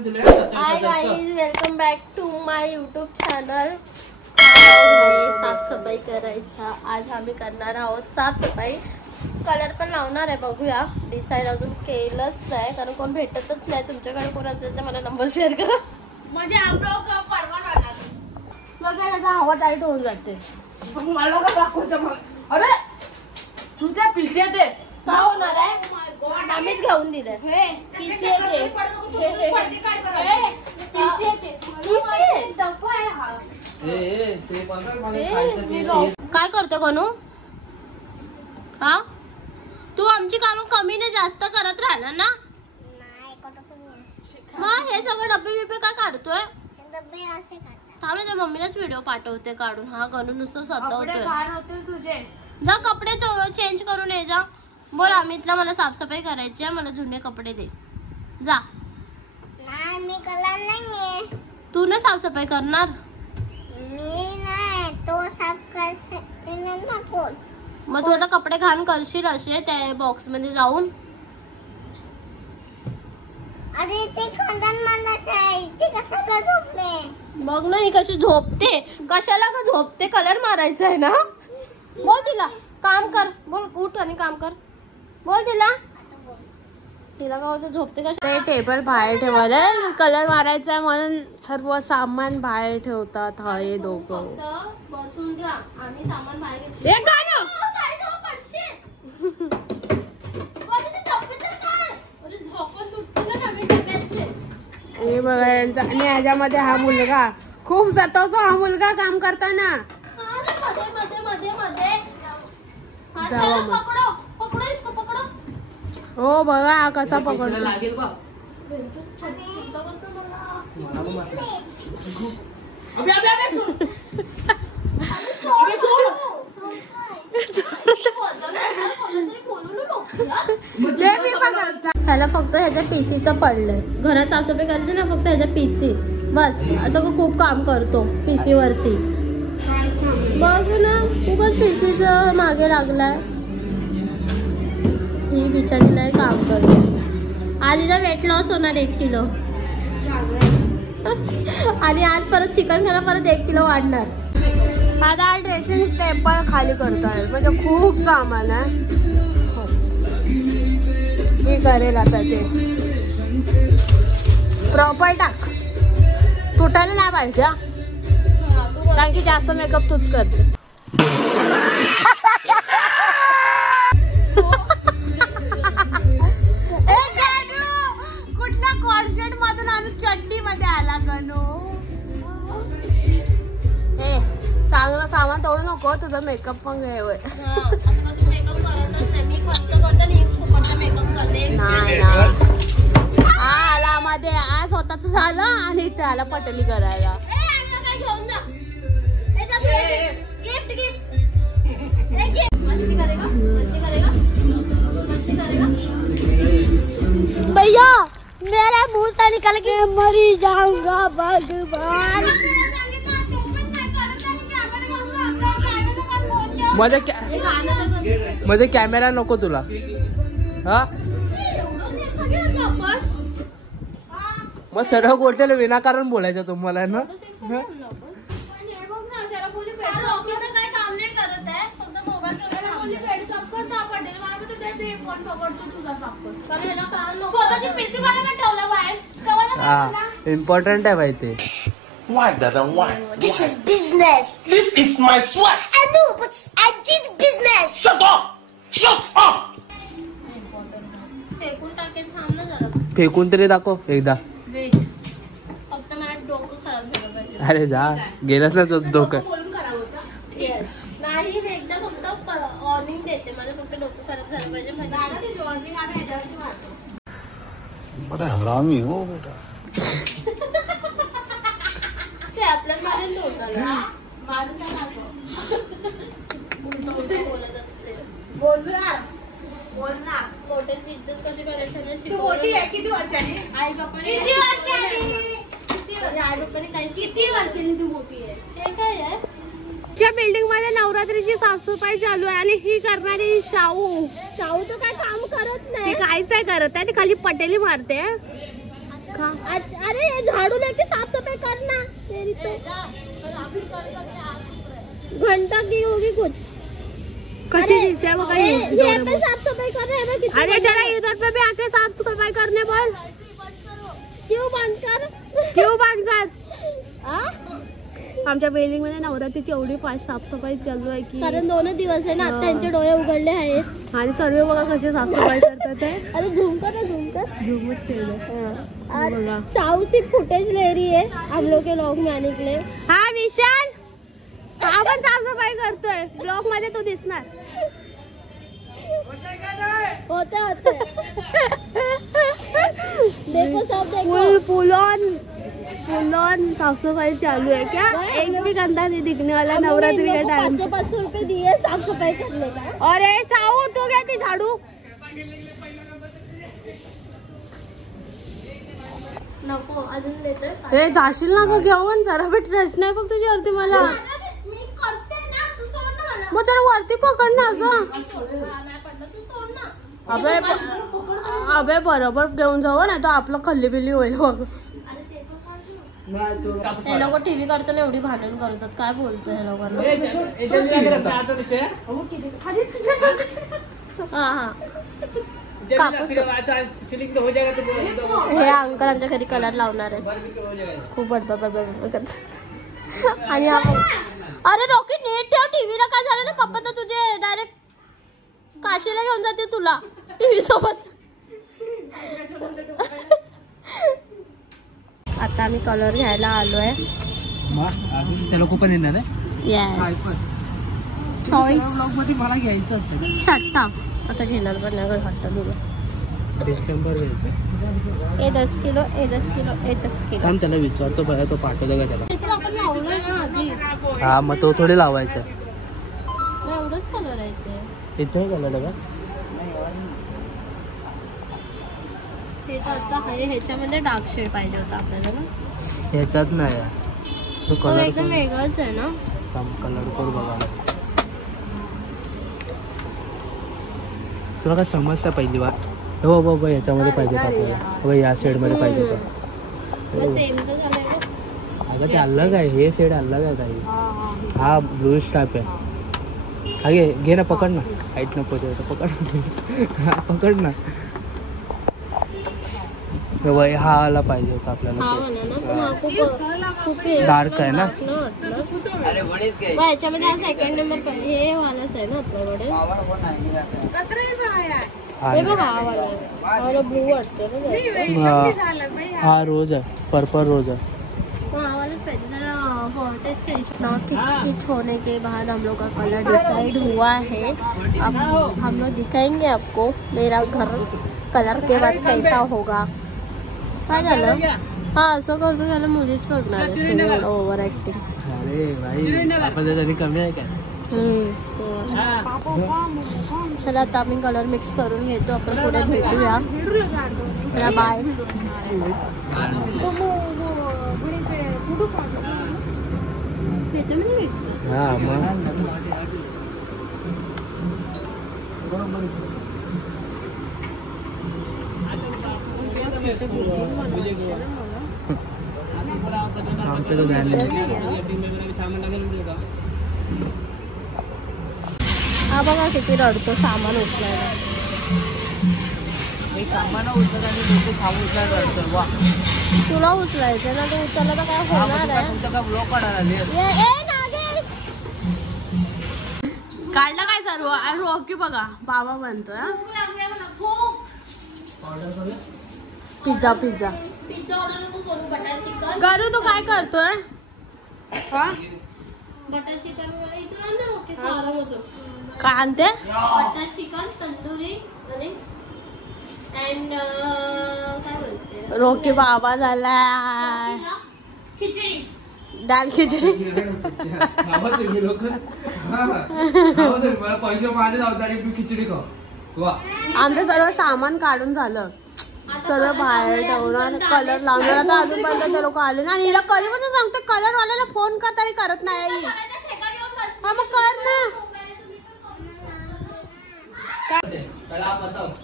High guys, welcome back to my YouTube channel. साफसफाई करायचा. आज आम्ही करणार आहोत साफसफाई. कलर पण लावणार आहे, बघूया. डिसाईड अजून केलंच नाही, कारण कोण भेटतच नाही. तुमच्याकडे कोण असेल तर मला नंबर शेअर करा. म्हणजे आपलं परवा मग त्याचा हवा टाईट होऊन जाते. मला का दाखवायचं मग? अरे तुझ्या पिशे ते का होणार आहे? आम्हीच घेऊन दिले. काय करतो गणू? हा, तू आमची कामं कमी नाही जास्त करत राहणार ना. मग हे सगळे डब्बे बिब्बे काय काढतोय? थांब, मम्मीलाच व्हिडिओ पाठवते काढून. हा, गणू नुसतं सतवतोय. तुझे जा कपडे चेंज करून ये. जा बोल, अमितला मला साफसफाई करायची आहे, मला जुने कपडे दे. जा. मी करणार नाहीये. तू ना साफसफाई करणार? मी नाही, तो साफ करणार ना कोण. मग तू आता कपडे घाण करशील असे त्या बॉक्स मध्ये जाऊन. अरे ते कंदन मांडायचं आहे, ते कशाला झोपले? बघ ना, ही कशी झोपते. कशाला का झोपते? कलर मारायचा आहे ना. बोल तिला काम कर. बोल, उठ आणि काम कर. बोल तिला. तिला काय होतं, झोपते कशा? ते टेबल बाहेर ठेवायला, कलर मारायचा आहे म्हणून सर्व सामान बाहेर ठेवतात. हा, हे दोघं बसून राहा. आम्ही सामान बाहेर हे बघा यांचा. आणि ह्याच्यामध्ये हा मुलगा खूप सतवतो. हा मुलगा काम करताना. हो बघा कसा पकडतो. ह्याला फक्त ह्याच्या पीसीचं पडलंय. घरात साफसफाई करायची ना, फक्त ह्याच्या पीसी बस. असं खूप काम करतो पीसी वरती. बघ ना, खूपच पीसीच मागे लागलाय. ही बिचारीला काम करते. आधीचा वेट लॉस होणार 1 किलो. आणि आज परत चिकन खायला परत 1 किलो वाढणार. आता ड्रेसिंग टेबल खाली करतोय, म्हणजे खूप सामान आहे. मी करेल आता ते प्रॉपर टाक. तुटायला नाही पाहिजे, कारण की जास्त मेकअप तूच करते. कुठल्या कॉर्सेट मधून आम्ही चड्डी मध्ये आला गणू. हे चांगलं सामान तोडू नको, तुझा मेकअप पण घे. आला मध्ये आज स्वतःच झालं आणि त्याला पटली करायला. भैया मेरा मुंह से निकल के मरी जाऊंगा भगवान. मध्ये कॅमेरा नको तुला. हा, मग सर्व गोष्टीला विनाकारण बोलायचं तुम्हाला ना. इम्पॉर्टंट आहे भाई ते. Why, Dada? Why? This is business. This is my sweat. I know, but I did business. Shut up! Shut up! फेकून टाकेन. थांब ना जरा. फेकून तरी दाखव एकदा. वेट, फक्त मला डोकं खराब झालं पाहिजे. अरे जा, गेलास ना डोकं. येस, नाही मी एकदा फक्त वॉर्निंग देते. मला फक्त डोकं खराब झालं पाहिजे. बड़ा हरामी हो बेटा. स्टॅपलर मारेल डोक्याला. मारून टाका. बोलत असते. बोल ना. मोठ्यांची इज्जत कशी करायची. तू मोठी आहे किती वर्षांनी? आई बाप्पाने किती वर्षांनी तू मोठी आहे? हे काय आहे? बिल्डिंग मध्ये नवरात्रीची साफसफाई चालू आहे आणि ही करणारी शाहू तर काय काम करत नाही. काहीच नाही करत आहे, ती खाली पटेली मारते. देखा. अरे ये झाड़ू लेके साफ सफाई करना तेरी तो घंटा की होगी कुछ. कशी दिसते बघा ही ये पे साफ सफाई कर रहे हैं. अरे जरा इधर पे भी आके साफ सफाई करने बोल. क्यों बंद कर. क्यों बंद कर. आमच्या बिल्डिंग मध्ये नवरात्रीची एवढी फास्ट साफसफाई चालू आहे की कारण 2 दिवस आहे ना. आता त्यांचे डोळे उघडले आहेत आणि सर्व बघा कसे साफसफाई करतात आहे. अरे झूम कर झूम कर. झूमच केलं बघा. शाहू सी फुटेज ले रही है हम लोग के व्लॉग में आने के लिए. हा विशाल आपण साफसफाई करतोय. ब्लॉग मध्ये तू दिसणार. होते होते देखो सब देखो. फुल ऑन साफ सफाई चालू है क्या. एक भी गंदा नहीं दिखने वाला नवरात्रि का टाइम. 500 रुपए दिए साफ सफाई करने का. और ए साऊ तू घ्या ती झाडू. नको अजून देतोय. हे जाशील ना ग घेऊन. जरा बी ट्रस्ट नाही बघ तुझ्यावरती मला. मी करते ना तू सोड ना मला. मग जरा वरती पकड ना असं. नाही पडलं तू सोड ना. अबे बरोबर घेऊन जाऊ ना तर आपलं खल्ली बिल्ली होईल बघ. हे लोक टीव्ही करताना एवढी भांडण करतात. काय बोलतो हे लोकांना. हा कापूस. हे अंकल आमच्या घरी कलर लावणार आहेत. खूप बडबड करतात. आणि अरे रॉकी नीट ठेव. टीव्हीला काय झालं ना पप्पा तर तुझे डायरेक्ट काशीला घेऊन जाते तुला टीव्ही सोबत. आता आम्ही कलर घ्यायला आलोय. त्या लोक पण येणार आहे. येस चॉईस मध्ये मला घ्यायचं असतं. शट्टा आता घेणार पण नाही वाटतं तुला. डिसेंबर घ्यायचं. ए 10 किलो ए 10 किलो ए 10 किलो. थांब त्याला विचारतो बघा तो पाठवतो का त्याला. ते तर आपण लावलंय ना आधी. हा मग तो थोडी लावायचा. मग एवढंच कलर आहे ते. इथे कलर का. ते तर आता ह्याच्यामध्ये डार्क शेड पाहिजे होता आपल्याला ना. ह्याच्यात नाही तो तो कलर. एकदम वेगळाच आहे ना. कलर करू बघा. तुला काय समजतं पहिली बार. हो बाबा ह्याच्यामध्ये पाहिजे आपल्याला. हो या शेडमध्ये पाहिजे होतं. सेम तर झालंय ना. अगं ते अलग आहे. हे शेड अलग आहे काही. हा ब्लूइश टाईप आहे. हा घे ना पकड ना. हाईट नको ते पकड. हा पकड ना. वय हा आला पाहिजे होता आपल्याला हा शेड. म्हणा ना पण हा खूप डार्क आहे ना. ह्याच्यामध्ये हा सेकंड नंबर पाहिजे. हे वालाच आहे ना आपल्याकडे. हे बघ हा वाला आहे. हा वाला ब्लू वाटतो ना. हा रोज आहे. पर्पल रोज आहे. किच किच होने के बाद हम लोग का कलर डिसाइड हुआ है. अब हम लोग दिखाएंगे आपको मेरा घर कलर के बाद कैसा होगा. काय झालं. हा असं करतो त्याला मुलीच करणार आहे. Over acting. अरे भाई आपण त्याच्याने कमी आहे काय. चला आता आम्ही कलर मिक्स करून घेतो. आपण पुढे भेटूया. चला बाय. हा मग हा बघा किती रडतो सामान उचलायला. तुला उचलायचं ना. तू उचलला तर काय होणार आहे. काढलं काय सर्व. आणि रॉकी बघा बाबा म्हणतोय. पिझ्झा पिझ्झा गरू तू काय करतोय. बटर चिकन इथून काय आणते. बटर चिकन तंदुरी आणि काय बोलते रॉकी बाबा झाला. खिचडी. दाल खिचडी. खिचडी खाऊ. आमचं सर्व सामान काढून झालं. सगळं बाहेर ठेवणार. कलर लावणार. आता अजूनपर्यंत ते लोक आले ना. हिला कधीपासून सांगते कलर वाल्याला फोन कर तरी करत नाही. हा मग कर ना.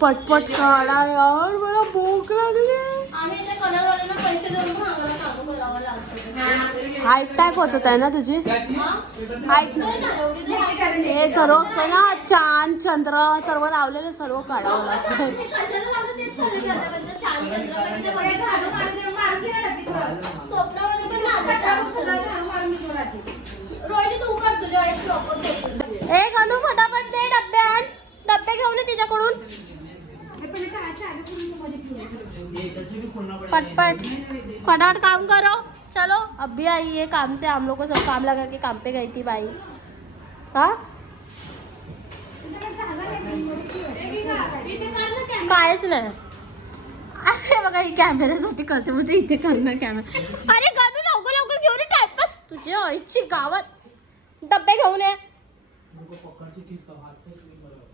पटपट काढा यार मला भूक लागली. आम्ही कलरवाल्यांना पैसे देऊन पण आम्हाला काम करावं लागतं. हाईट टाईप होत आहे ना तुझी हाईट नाही ना, एवढी नाही. हे सर्व काय ना चांद चंद्र सर्व लावलेलं सर्व काढावं लागतं. ते कशाला लागतं तेच कळलं नाही आता. पण ते छान चंद्रामध्ये ते स्वप्नामध्ये पण लागतं. रोहिणी तू कर तुझ्या एक प्रॉपर. ए गणू फटाफट दे डब्बे घेऊन ये तिच्याकडून फटफट फटाफट काम करो. चलो अभी आई है काम से, हम लोग को सब काम लगा के काम पे गई थी बाई. हाँ कायच नाही. अरे बघा ही कॅमेऱ्यासाठी करते म्हणजे इथे करणं कॅमेरा. अरे गणू लवकर लवकर घेऊन ये टाइमपास तुझी आईची गावात. डब्बे घेऊन ये.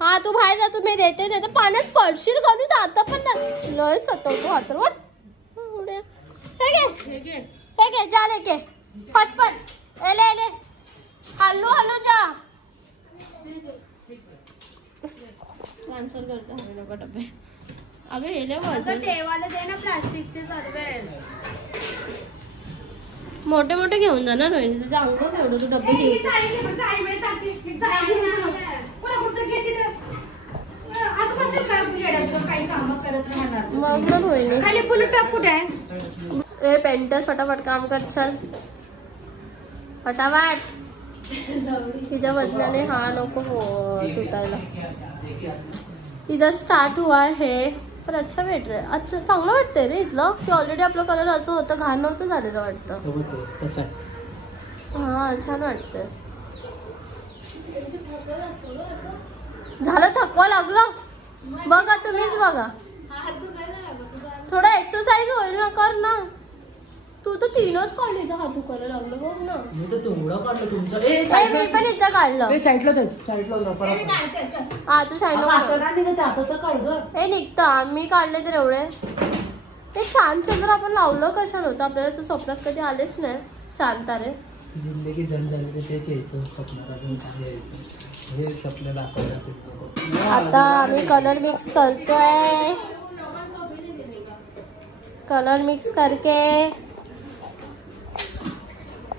हा तू बाहेर जा, तू मी देते नाही तर पाण्यात पडशील. गणू दादा पण लय सतवतो हातवर. हे घे जा लेके पटपट. एले हल्लू जा. ट्रान्सफर करतो हवे लोक डबे. अगं हेले देवाला दे ना प्लास्टिकचे सर्व. मोठे मोठे घेऊन जा ना रोहिणी. तुझं अंग केवढं तू डबे घेऊन मग ना रोहिणी. खाली पुलटॉप कुठे आहे? ए पेंटर फटाफट काम कर. चल फटाफट. तिच्या वजनाने हा नको तुटायला. इथं स्टार्ट हुआ है पण अच्छा भेट रे. अच्छा चांगलं वाटतंय रे इथलं. ते ऑलरेडी आपलं कलर असं होतं घाण नव्हतं झालेलं वाटतं. हा छान वाटतंय. झालं थकवा लागलं. बघा तुम्हीच बघा. थोडं एक्सरसाइज होईल ना. कर ना. तू तर 3च काढले. हात दुखायला लागलं बघ ना. मी तर तेवढं काढलं तुमचं. मी पण इथं काढलं. साईडला हा तू साईडला हे निघतं. मी काढले तर एवढे. ते चांद चंद्र आपण लावलं कशाला होतं. आपल्याला तर स्वप्नात कधी आलेच नाही चांद तारे. जिंदगी जण झाली तेच यायचं स्वप्नात. अजून हे स्वप्न दाखवलं. आता आम्ही कलर मिक्स करतोय. कलर मिक्स करके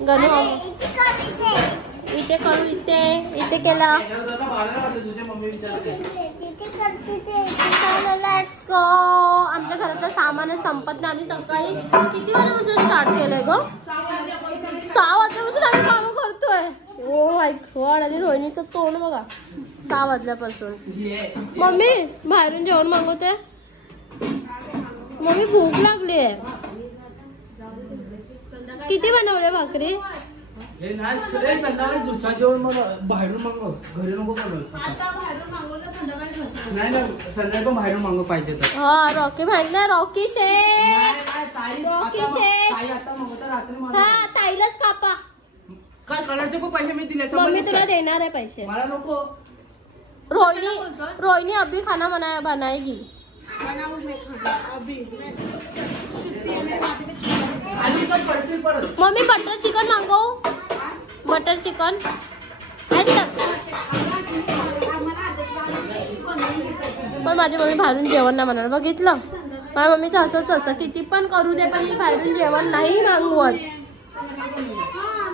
गणू इथे करू. इथे केला. Let's go. आमच्या घरातलं सामानच संपत नाही. आम्ही सकाळी किती वाजल्यापासून स्टार्ट केलंय ग? 6 वाजल्यापासून आम्ही काम करतोय. Oh my God. आणि रोहिणीचं तोंड बघा 6 वाजल्यापासून. मम्मी बाहेरून जेवण मागवते. मम्मी भूक लागली आहे. किती बनवले भाकरी? संध्याकाळी झुसा जेवण मला बाहेरून मागव. घरी नको बनव. नाही ना संध्याकाळी पण बाहेरून मागव पाहिजे तर. हा रॉकी माहित नाही. रॉकी शेठ. हा ताईलाच कापा. काय कलरचे पण पैसे मी दिले. मम्मी तुला देणार आहे पैसे. मला नको. रोहिणी अभी खाना बनाएगी. मम्मी बटर चिकन मागव. Butter chicken. पण माझी मम्मी बाहेरून जेवण नाही म्हणणार. बघितलं माझ्या मम्मीचं असं किती पण करू दे पण मी बाहेरून जेवण नाही मागवत.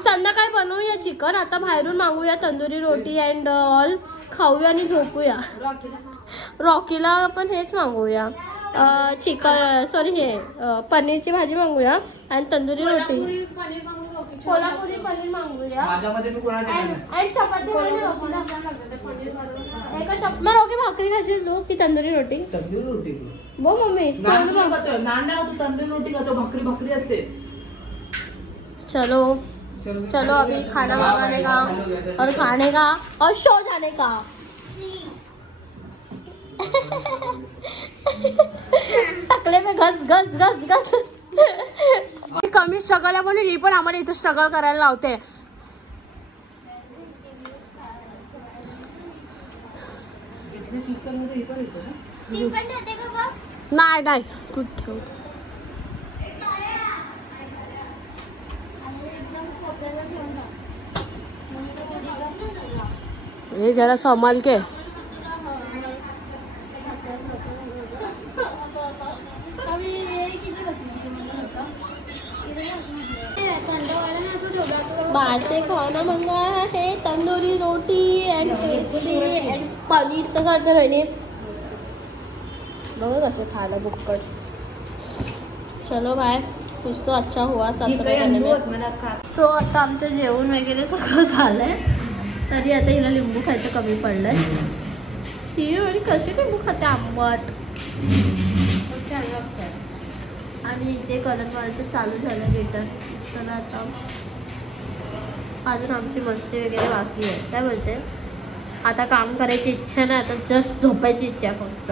संध्याकाळी बनवूया चिकन. आता बाहेरून मागूया तंदुरी रोटी अँड ऑल. खाऊया आणि झोपूया. रॉकीला पण हेच मागवूया. चिकन सॉरी हे पनीरची भाजी मागूया आणि तंदुरी रोटी. कोल्हापुरी पनीर मागूया आणि चपाती. मग रॉकी भाकरी खाशील तू की तंदुरी रोटी? तंदुरी रोटी. बो मम्मी नान नाही होतो. तंदुरी रोटी खातो. भाकरी असते. चलो अभी खाना मंगाने का और खाने का और शो जाने का. टाकले में घस. कमी स्ट्रगल आहे म्हणून ही पण आम्हाला इथं स्ट्रगल करायला लावते. नाही तू ठेव. ये जरा संभाल के. अभी ये किती होती बाहर से खाना मंगाया है, तंदूरी रोटी एंड पेस्ट्री एंड पनीर कसं वाटतं राहिले बघा कसं खायला बुक्कट. चलो बाय, कुछ तो अच्छा हुआ सो आता आमचं जेवण वगैरे सगळं झालंय. तरी आता हिला लिंबू खायचं कमी पडलंय. ही आणि कशी लिंबू खाते आंबट. आणि इथे कलर मारायचं चालू झालं रिटर्न. चला आता अजून आमची मस्ती वगैरे बाकी आहे. काय बोलते, आता काम करायची इच्छा नाही, आता जस्ट झोपायची इच्छा फक्त.